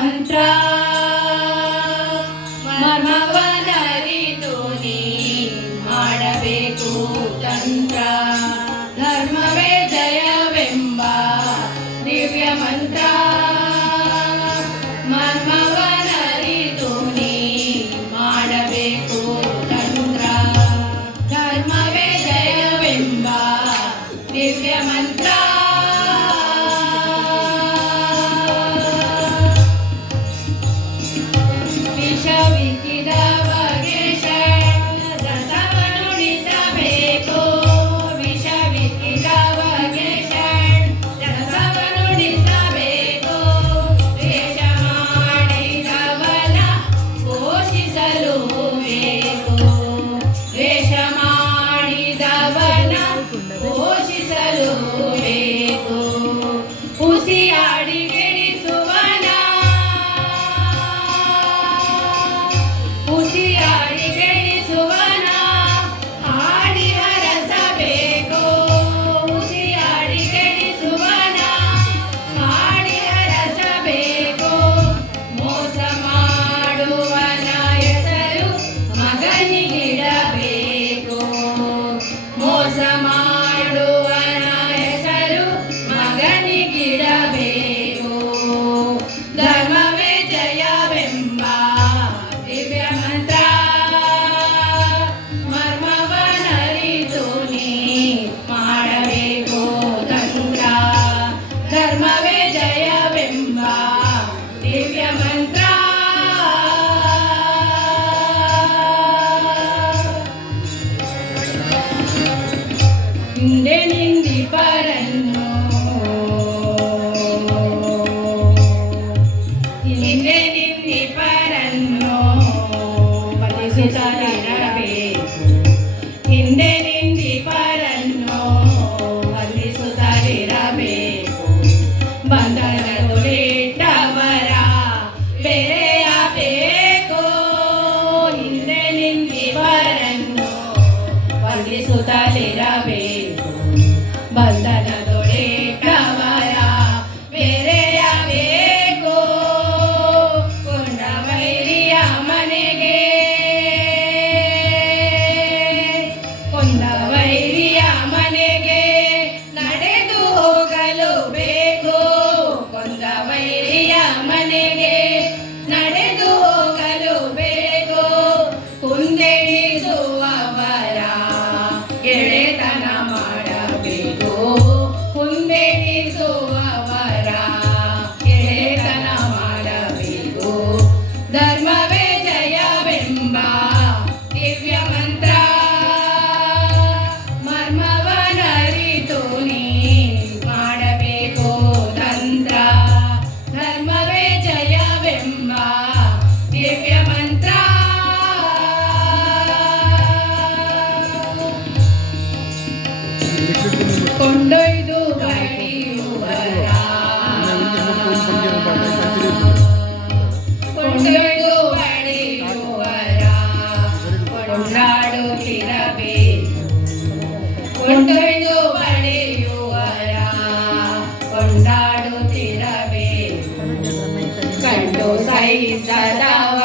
ಮಂತ್ರ ಮರ್ಮವನರಿತು ನೀ ಮಾಡಬೇಕು ತಂತ್ರ. ಧರ್ಮವೇ ಜಯವೆಂಬ ದಿವ್ಯ ಮಂತ್ರ ಮರ್ಮವನರಿತು ನೀ ಮಾಡಬೇಕು ತಂತ್ರ. ಧರ್ಮವೇ ಜಯವೆಂಬ ದಿವ್ಯ ಮಂತ್ರ ಹಿಂದೆ ನಿಂದಿಪರನ್ನು ವಂದಿಸುತ್ತಲಿರಬೇಕು. ಹಿಂದೆ ನಿಂದಿಪರನ್ನು ವಂದಿಸುತ್ತಲಿರಬೇಕು. ಬಂಧನದೊಳಿಟ್ಟವರ ಬೆರೆಯಬೇಕು. ಹಿಂದೆ ನಿಂದಿಪರನ್ನು ವಂದಿಸುತ್ತಲಿರಬೇಕು. ಬಂಧನದೊಳಿಟ್ಟವರ ಬೆರೆಯಬೇಕು. ಕೊಂಡ ವೈರಿಯ ಮನೆಗೆ ಕೊಂದ ವೈರಿಯ ಮನೆಗೆ ನಡೆದು ಹೋಗಲು ಬೇಕು. ಕೊಂದ ವೈರಿಯ ಮನೆಗೆ ನಡೆದು ಹೋಗಲು ಬೇಕು. ಕುಂದೆಣಿಸುವವರ ಗೆಳೆತನ ಮಾಡಬೇಕು. ಕುಂದೆಣಿಸುವವರ ಗೆಳೆತನ ಮಾಡಬೇಕು. ಧರ್ಮವೇ ಜಯವೆಂಬ ದಿವ್ಯ ಮಂತ್ರ ಮರ್ಮವನರಿತು ನೀ ಮಾಡಬೇಕು ತಂತ್ರ. ಧರ್ಮವೇ ಜಯವೆಂಬ ದಿವ್ಯ ಮಂತ್ರ ಕೊಂಡೊಯ್ದು ಬಡಿಯುವರ ಕೊಂಡೊಯ್ದು ಬಡಿಯುವರ ಕೊಂಡಾಡುತ್ತಿರಬೇಕು. ಕೊಂಡೊಯ್ದು ಬಡಿಯುವರ ಕೊಂಡಾಡುತ್ತಿರಬೇಕು. ಕಂಡು ಸಹಿಸದವ